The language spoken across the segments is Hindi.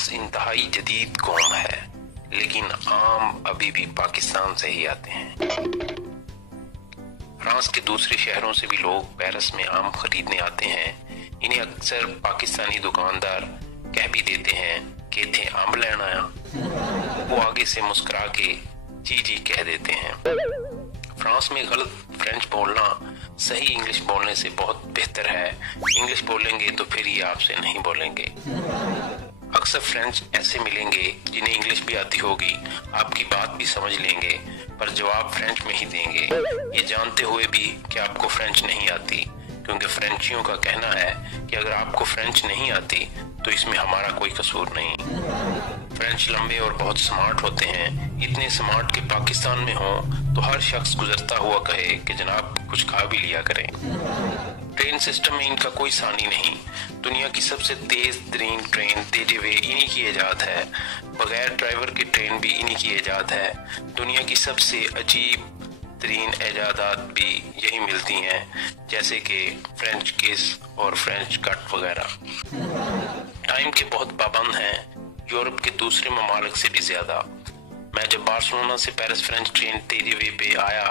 फ्रांस इंतहाई जदीद कौम है, लेकिन आम अभी भी पाकिस्तान से ही आते हैं। फ्रांस के दूसरे शहरों से भी लोग पेरिस में आम खरीदने आते हैं। इन्हें अक्सर पाकिस्तानी दुकानदार कह भी देते हैं कि थे आम लेना आया। वो आगे से मुस्कुरा के जी जी कह देते हैं। फ्रांस में गलत फ्रेंच बोलना सही इंग्लिश बोलने से बहुत बेहतर है। इंग्लिश बोलेंगे तो फिर ये आपसे नहीं बोलेंगे। अक्सर फ्रेंच ऐसे मिलेंगे जिन्हें इंग्लिश भी आती होगी, आपकी बात भी समझ लेंगे, पर जवाब फ्रेंच में ही देंगे, ये जानते हुए भी कि आपको फ्रेंच नहीं आती, क्योंकि फ्रेंचियों का कहना है कि अगर आपको फ्रेंच नहीं आती तो इसमें हमारा कोई कसूर नहीं। फ्रेंच लंबे और बहुत स्मार्ट होते हैं, इतने स्मार्ट कि पाकिस्तान में हो तो हर शख्स गुजरता हुआ कहे कि जनाब कुछ खा भी लिया करें। ट्रेन सिस्टम में इनका कोई सानी नहीं। दुनिया की सबसे तेज तरीन ट्रेन TGV इन्हीं की इजाद है। बगैर ड्राइवर के ट्रेन भी इन्हीं की इजाद है। दुनिया की सबसे अजीब तरीन इजादात भी यही मिलती हैं, जैसे कि फ्रेंच किस और फ्रेंच कट वगैरह। टाइम के बहुत पाबंद हैं, यूरोप के दूसरे ममालिक से भी ज्यादा। मैं जब बार्सिलोना से पेरिस फ्रेंच ट्रेन TGV पे आया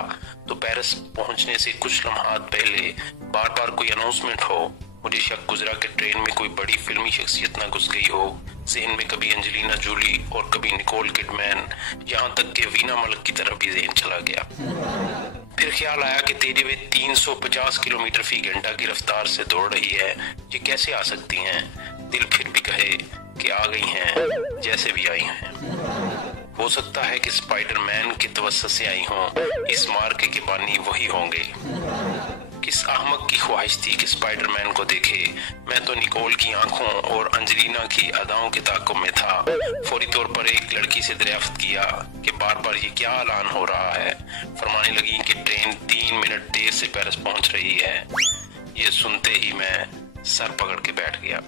तो पेरिस पहुंचने से कुछ लम्हात पहले बार बार कोई अनाउंसमेंट हो, मुझे शक गुजरा कि ट्रेन में कोई बड़ी फिल्मी शख्सियत ना घुस गई हो। ज़हन में कभी एंजेलिना जूली और कभी निकोल किडमैन, यहाँ तक कि वीना मलिक की तरफ भी ज़हन चला गया। फिर ख्याल आया कि TGV 350 किलोमीटर फी घंटा की रफ्तार से दौड़ रही है, ये कैसे आ सकती हैं? दिल फिर भी कहे कि आ गई हैं, जैसे भी आई हैं। हो सकता है कि स्पाइडरमैन की तवज्जो से आई हों, इस मार्के के बानी वही होंगे। किस अहमक की ख्वाहिश थी कि स्पाइडरमैन को देखे। मैं तो निकोल की आंखों और अंजेलिना की अदाओं के ताक़ुब में था। फौरी तौर पर एक लड़की से दरियाफ्त किया कि बार बार ये क्या ऐलान हो रहा है। फरमाने लगी कि ट्रेन 3 मिनट देर से पेरिस पहुंच रही है। ये सुनते ही मैं सर पकड़ के बैठ गया।